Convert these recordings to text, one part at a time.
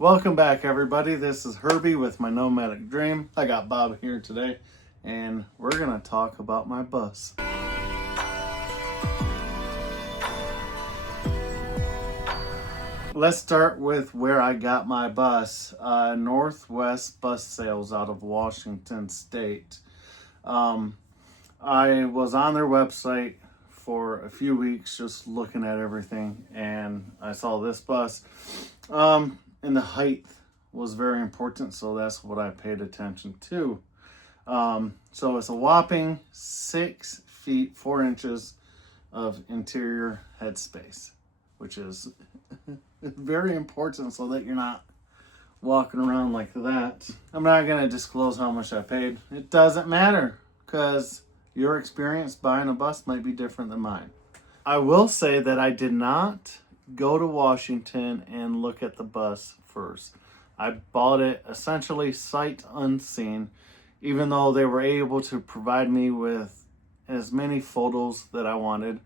Welcome back, everybody. This is Herbie with my Nomadic Dream. I got Bob here today, and we're going to talk about my bus. Let's start with where I got my bus. Northwest Bus Sales out of Washington State. I was on their website for a few weeks just looking at everything, and I saw this bus. And the height was very important, so that's what I paid attention to. So it's a whopping 6 feet 4 inches of interior headspace, which is very important so that you're not walking around like that. I'm not going to disclose how much I paid. It doesn't matter because your experience buying a bus might be different than mine. I will say that I did not go to Washington and look at the bus first. I bought it essentially sight unseen, even though they were able to provide me with as many photos that I wanted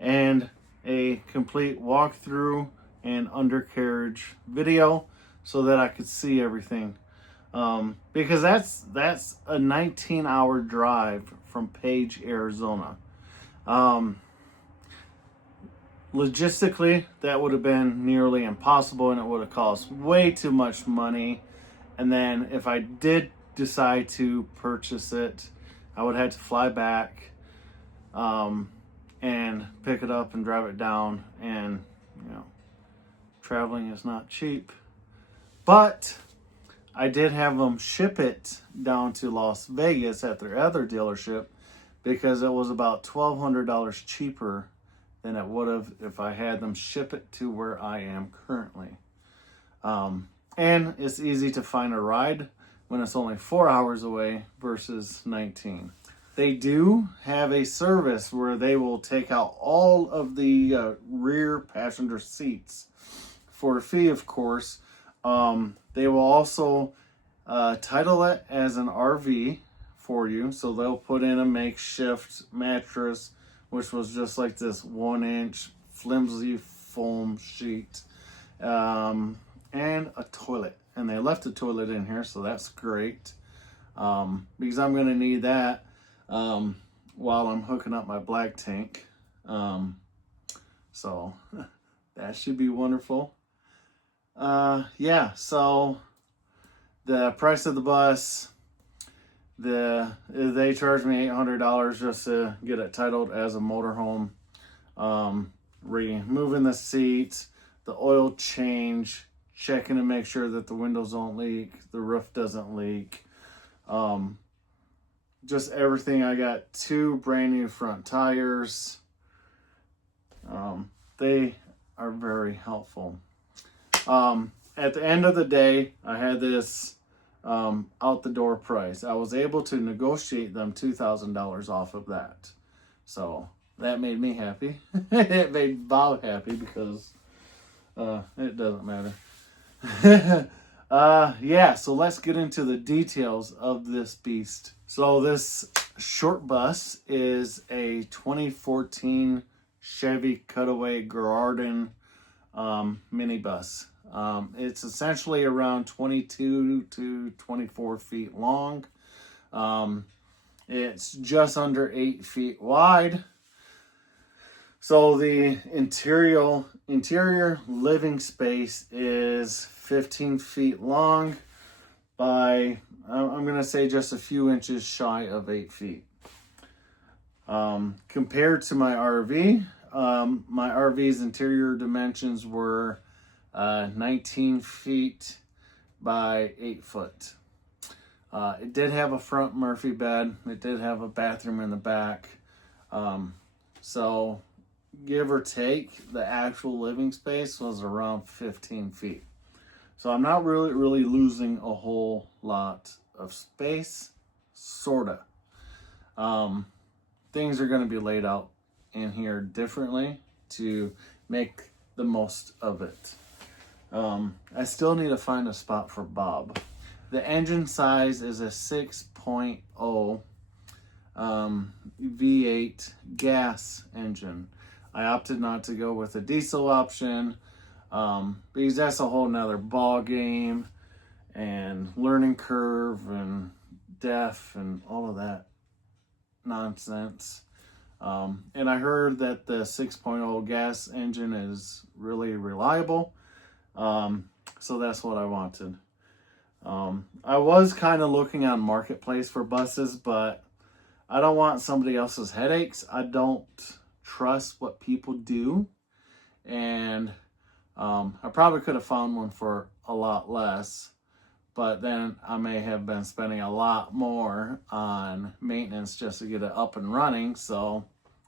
and a complete walkthrough and undercarriage video so that I could see everything. Because that's a 19-hour drive from Page, Arizona. Logistically, that would have been nearly impossible, and it would have cost way too much money. And then if I did decide to purchase it, I would have to fly back and pick it up and drive it down. And, you know, traveling is not cheap. But I did have them ship it down to Las Vegas at their other dealership because it was about $1,200 cheaper than it would have if I had them ship it to where I am currently. And it's easy to find a ride when it's only 4 hours away versus 19. They do have a service where they will take out all of the rear passenger seats for a fee, of course. They will also title it as an RV for you. So they'll put in a makeshift mattress, which was just like this 1-inch flimsy foam sheet, and a toilet. And they left a toilet in here, so that's great, because I'm going to need that while I'm hooking up my black tank. So that should be wonderful. Yeah, so the price of the bus, they charged me $800 just to get it titled as a motorhome. Removing the seats, the oil change, checking to make sure that the windows don't leak, the roof doesn't leak. Just everything. I got 2 brand new front tires. They are very helpful. At the end of the day, I had this out the door price. I was able to negotiate them $2,000 off of that. So that made me happy. It made Bob happy because it doesn't matter. Yeah, so let's get into the details of this beast. So this short bus is a 2014 Chevy Cutaway Garden minibus. It's essentially around 22 to 24 feet long. It's just under 8 feet wide. So the interior living space is 15 feet long by, I'm going to say, just a few inches shy of 8 feet. Compared to my RV's interior dimensions were 19 feet by 8 foot. It did have a front Murphy bed. It did have a bathroom in the back. So give or take, the actual living space was around 15 feet. So I'm not really losing a whole lot of space, sorta. Things are going to be laid out in here differently to make the most of it. I still need to find a spot for Bob. The engine size is a 6.0 V8 gas engine. I opted not to go with a diesel option Because that's a whole nother ball game, and learning curve and def and all of that nonsense. And I heard that the 6.0 gas engine is really reliable. So that's what I wanted. I was kind of looking on Marketplace for buses, but I don't want somebody else's headaches. I don't trust what people do. And I probably could have found one for a lot less, but then I may have been spending a lot more on maintenance just to get it up and running. So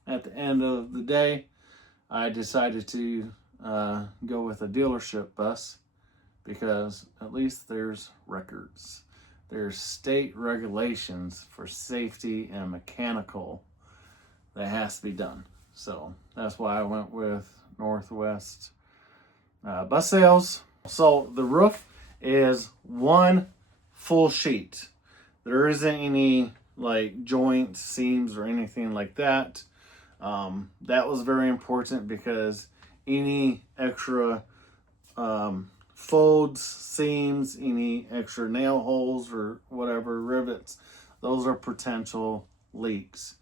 at the end of the day, I decided to go with a dealership bus, because at least there's records. There's state regulations for safety and mechanical that has to be done. So that's why I went with Northwest Bus Sales. So the roof is one full sheet. There isn't any like joints, seams, or anything like that. That was very important, because any extra folds, seams, any extra nail holes or whatever, rivets, those are potential leaks.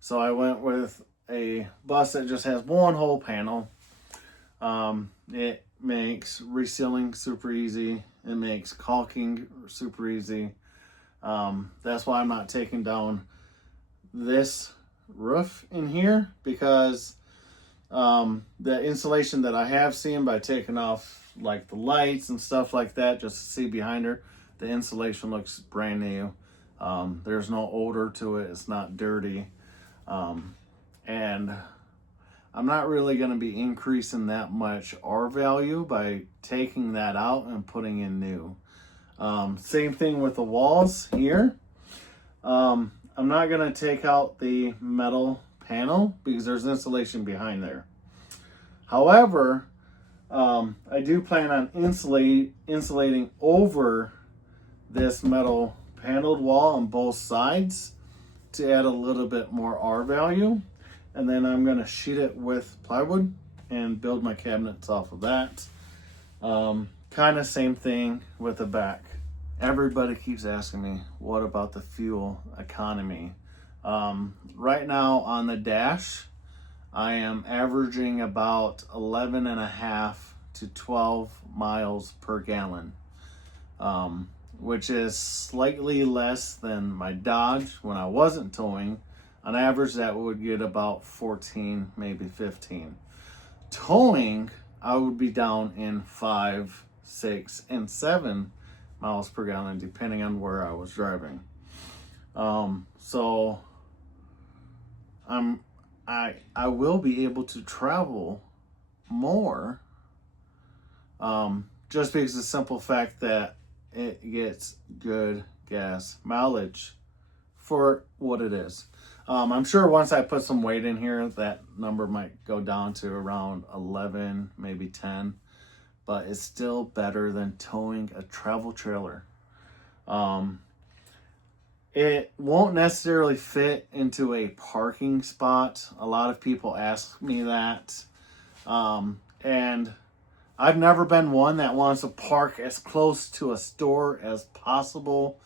So I went with a bus that just has one whole panel. It makes resealing super easy. It makes caulking super easy. That's why I'm not taking down this roof in here, because the insulation that I have seen, by taking off like the lights and stuff like that just to see behind her, the insulation looks brand new. There's no odor to it. It's not dirty. And I'm not really going to be increasing that much R value by taking that out and putting in new. Same thing with the walls here. I'm not going to take out the metal panel because there's insulation behind there. However, I do plan on insulating over this metal paneled wall on both sides to add a little bit more R value. And then I'm going to sheet it with plywood and build my cabinets off of that. Kind of same thing with the back. Everybody keeps asking me, what about the fuel economy? Right now on the dash, I am averaging about 11.5 to 12 miles per gallon, which is slightly less than my Dodge when I wasn't towing. On average, that would get about 14, maybe 15. Towing, I would be down in 5, 6, and 7 miles per gallon, depending on where I was driving. So I will be able to travel more, just because of the simple fact that it gets good gas mileage for what it is. I'm sure once I put some weight in here, that number might go down to around 11, maybe 10, but it's still better than towing a travel trailer. It won't necessarily fit into a parking spot. A lot of people ask me that. And I've never been one that wants to park as close to a store as possible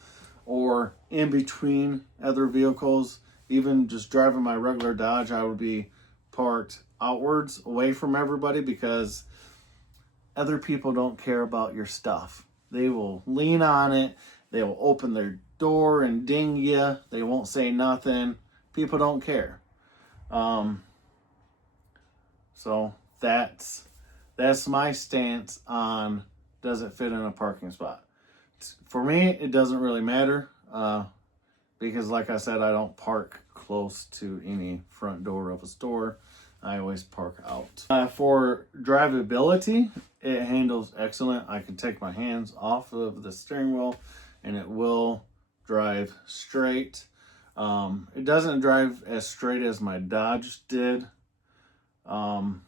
or in between other vehicles. Even just driving my regular Dodge, I would be parked outwards away from everybody, because other people don't care about your stuff. They will lean on it. They will open their door and ding you. They won't say nothing. People don't care. So that's my stance on, does it fit in a parking spot? For me, it doesn't really matter, because like I said, I don't park close to any front door of a store. I always park out. For drivability, it handles excellent. I can take my hands off of the steering wheel and it will drive straight. It doesn't drive as straight as my Dodge did, but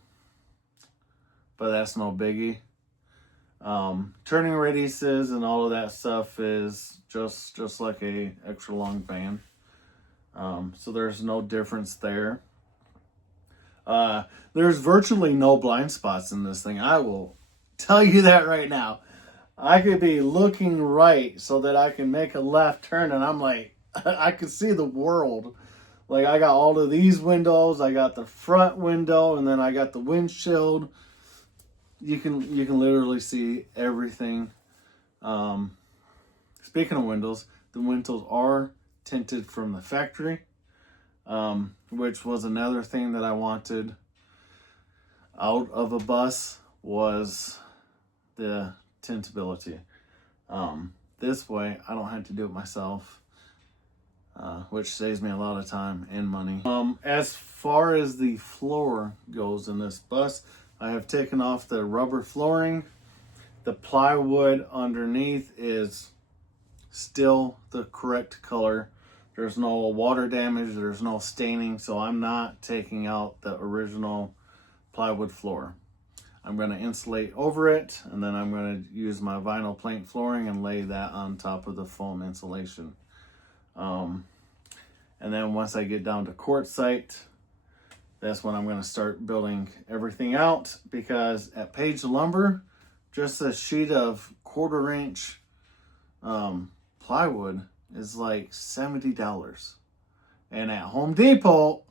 that's no biggie. Turning radiuses and all of that stuff is just like a extra long van. So there's no difference there. There's virtually no blind spots in this thing. I will Tell you that right now. I could be looking right so that I can make a left turn, and I'm like, I can see the world. Like, I got all of these windows, I got the front window, and then I got the windshield. You can literally see everything. Speaking of windows, the windows are tinted from the factory, which was another thing that I wanted out of a bus, was the tintability. This way I don't have to do it myself, which saves me a lot of time and money. As far as the floor goes in this bus, I have taken off the rubber flooring. The plywood underneath is still the correct color. There's no water damage, there's no staining, so I'm not taking out the original plywood floor. I'm going to insulate over it, and then I'm going to use my vinyl plank flooring and lay that on top of the foam insulation. And then once I get down to Quartzsite, that's when I'm going to start building everything out, because at Page Lumber, just a sheet of 1/4 inch plywood is like $70. And at Home Depot,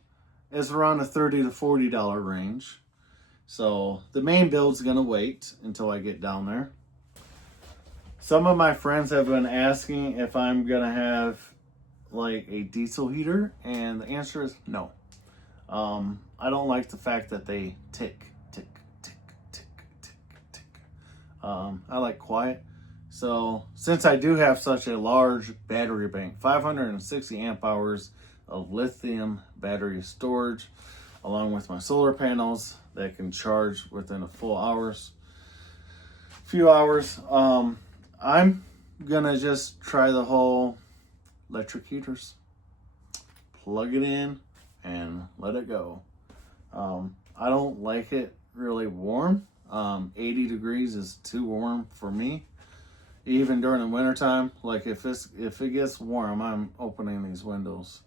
it's around the $30 to $40 range. So the main build's gonna wait until I get down there. Some of my friends have been asking if I'm gonna have like a diesel heater, and the answer is no. I don't like the fact that they tick, tick, tick, tick, tick, tick. I like quiet. So since I do have such a large battery bank, 560 amp hours of lithium battery storage, along with my solar panels that can charge within a few hours. I'm gonna just try the whole electric heaters. Plug it in and let it go. I don't like it really warm. 80 degrees is too warm for me. Even during the wintertime, like if it gets warm, I'm opening these windows.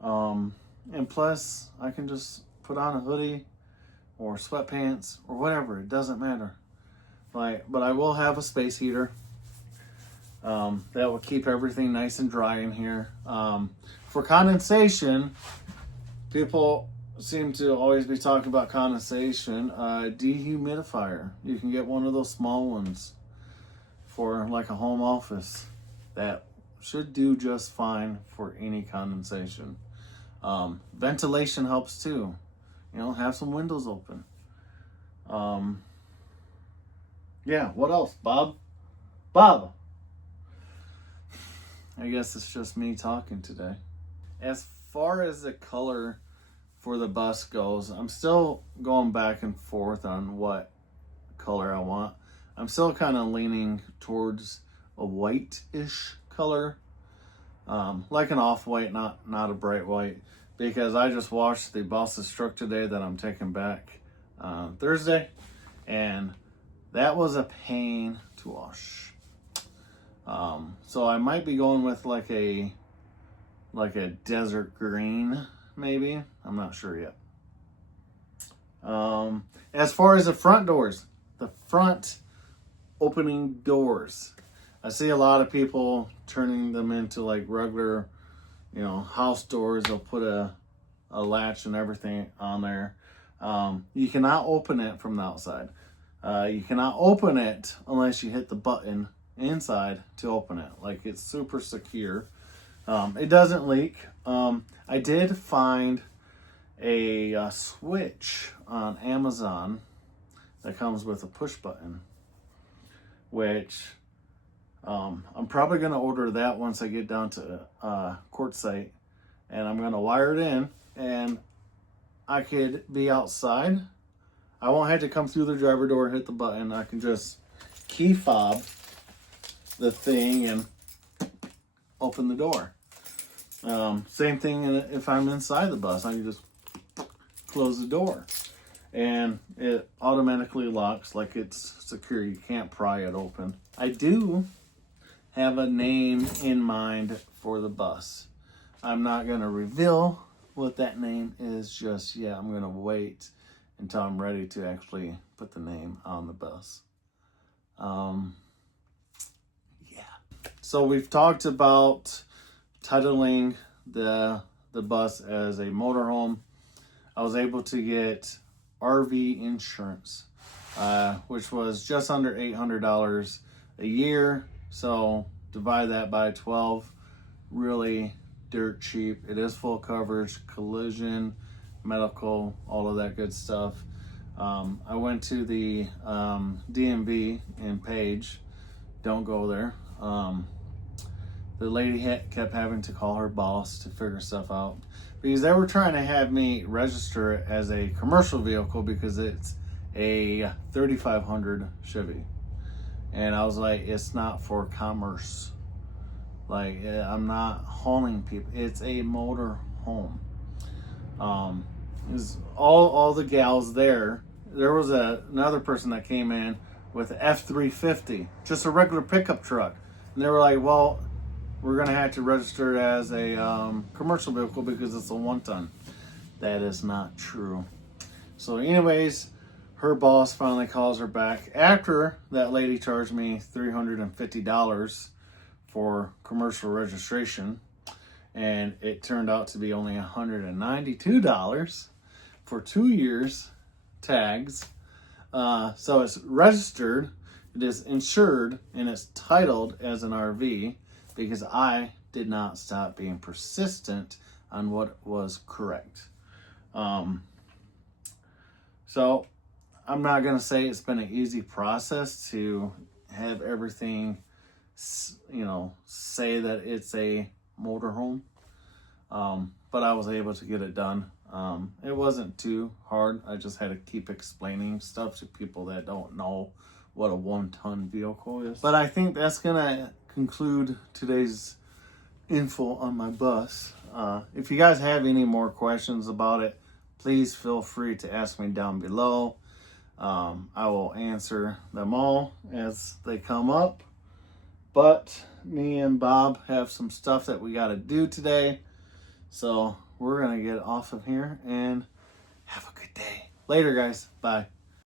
And plus, I can just put on a hoodie or sweatpants or whatever. It doesn't matter. But I will have a space heater. That will keep everything nice and dry in here. For condensation, people seem to always be talking about condensation. Dehumidifier. You can get one of those small ones for like a home office. That should do just fine for any condensation. Ventilation helps too. You know, have some windows open. Yeah, what else, Bob? Bob! I guess it's just me talking today. As far as the color for the bus goes, I'm still going back and forth on what color I want. I'm still kind of leaning towards a white-ish color. Like an off-white, not a bright white. Because I just washed the boss's truck today that I'm taking back Thursday. And that was a pain to wash. So I might be going with like a desert green, maybe. I'm not sure yet. As far as the front doors, the front opening doors, I see a lot of people turning them into like regular, you know, house doors. They'll put a latch and everything on there. You cannot open it from the outside. You cannot open it unless you hit the button inside to open it. Like, it's super secure. It doesn't leak. I did find a switch on Amazon that comes with a push button, which I'm probably going to order that once I get down to Quartzsite, and I'm going to wire it in, and I could be outside. I won't have to come through the driver door and hit the button. I can just key fob the thing and open the door. Same thing if I'm inside the bus. I can just close the door, and it automatically locks like it's secure. You can't pry it open. I do have a name in mind for the bus. I'm not going to reveal what that name is just yet. I'm going to wait until I'm ready to actually put the name on the bus. Yeah. So we've talked about titling the bus as a motorhome. I was able to get RV insurance, which was just under $800 a year. So divide that by 12, really dirt cheap. It is full coverage, collision, medical, all of that good stuff. I went to the DMV in Page. Don't go there. The lady kept having to call her boss to figure stuff out because they were trying to have me register it as a commercial vehicle because it's a 3500 Chevy. And I was like, it's not for commerce. Like, I'm not hauling people. It's a motor home. Is all the gals there. There was another person that came in with an F-350, just a regular pickup truck. And they were like, well, we're going to have to register it as a commercial vehicle because it's a 1-ton. That is not true. So anyways, her boss finally calls her back after that lady charged me $350 for commercial registration. And it turned out to be only $192 for 2 years tags. So it's registered, it is insured, and it's titled as an RV because I did not stop being persistent on what was correct. So I'm not going to say it's been an easy process to have everything, you know, say that it's a motorhome. But I was able to get it done. It wasn't too hard. I just had to keep explaining stuff to people that don't know what a 1-ton vehicle is. But I think that's gonna conclude today's info on my bus. If you guys have any more questions about it, please feel free to ask me down below. I will answer them all as they come up. But me and Bob have some stuff that we got to do today. So we're going to get off of here and have a good day. Later, guys. Bye.